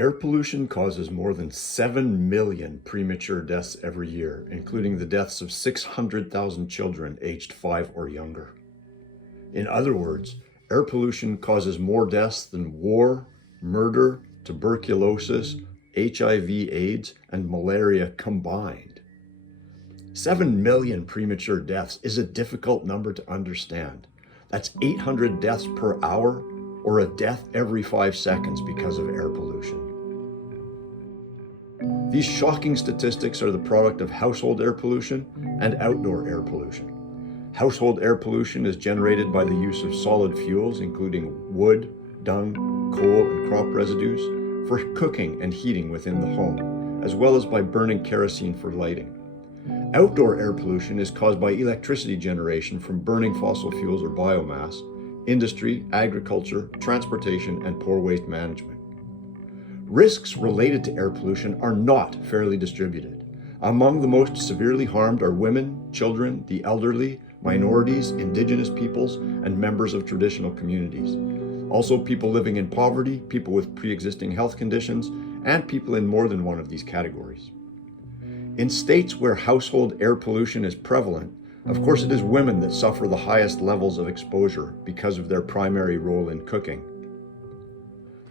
Air pollution causes more than 7 million premature deaths every year, including the deaths of 600,000 children aged 5 or younger. In other words, air pollution causes more deaths than war, murder, tuberculosis, HIV/AIDS, and malaria combined. 7 million premature deaths is a difficult number to understand. That's 800 deaths per hour, or a death every 5 seconds because of air pollution. These shocking statistics are the product of household air pollution and outdoor air pollution. Household air pollution is generated by the use of solid fuels, including wood, dung, coal, and crop residues, for cooking and heating within the home, as well as by burning kerosene for lighting. Outdoor air pollution is caused by electricity generation from burning fossil fuels or biomass, industry, agriculture, transportation, and poor waste management. Risks related to air pollution are not fairly distributed. Among the most severely harmed are women, children, the elderly, minorities, indigenous peoples, and members of traditional communities. Also, people living in poverty, people with pre-existing health conditions, and people in more than one of these categories. In states where household air pollution is prevalent, of course it is women that suffer the highest levels of exposure because of their primary role in cooking.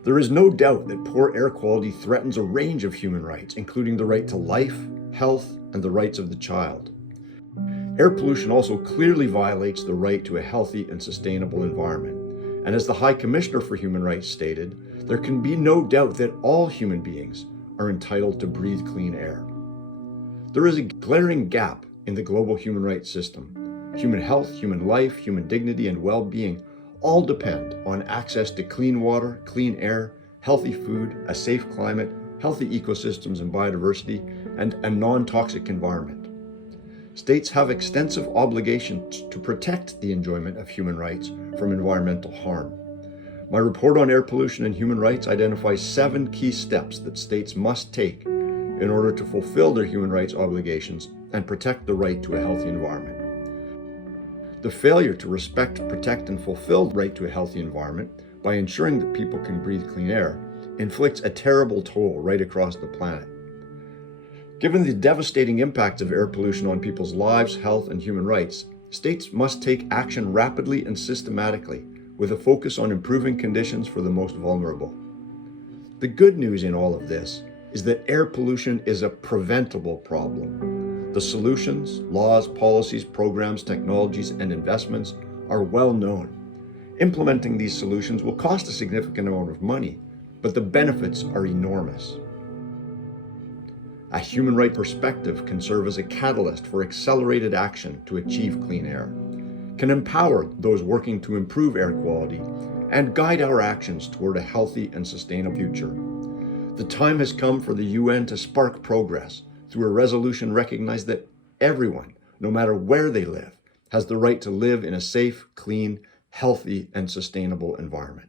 There is no doubt that poor air quality threatens a range of human rights, including the right to life, health, and the rights of the child. Air pollution also clearly violates the right to a healthy and sustainable environment. And as the High Commissioner for Human Rights stated, there can be no doubt that all human beings are entitled to breathe clean air. There is a glaring gap in the global human rights system. Human health, human life, human dignity, and well-being all depend on access to clean water, clean air, healthy food, a safe climate, healthy ecosystems and biodiversity, and a non-toxic environment. States have extensive obligations to protect the enjoyment of human rights from environmental harm. My report on air pollution and human rights identifies 7 key steps that states must take in order to fulfill their human rights obligations and protect the right to a healthy environment. The failure to respect, protect, and fulfill the right to a healthy environment by ensuring that people can breathe clean air inflicts a terrible toll right across the planet. Given the devastating impacts of air pollution on people's lives, health, and human rights, states must take action rapidly and systematically, with a focus on improving conditions for the most vulnerable. The good news in all of this is that air pollution is a preventable problem. The solutions, laws, policies, programs, technologies, and investments are well known. Implementing these solutions will cost a significant amount of money, but the benefits are enormous. A human rights perspective can serve as a catalyst for accelerated action to achieve clean air, can empower those working to improve air quality, and guide our actions toward a healthy and sustainable future. The time has come for the UN to spark progress through a resolution recognizing that everyone, no matter where they live, has the right to live in a safe, clean, healthy, and sustainable environment.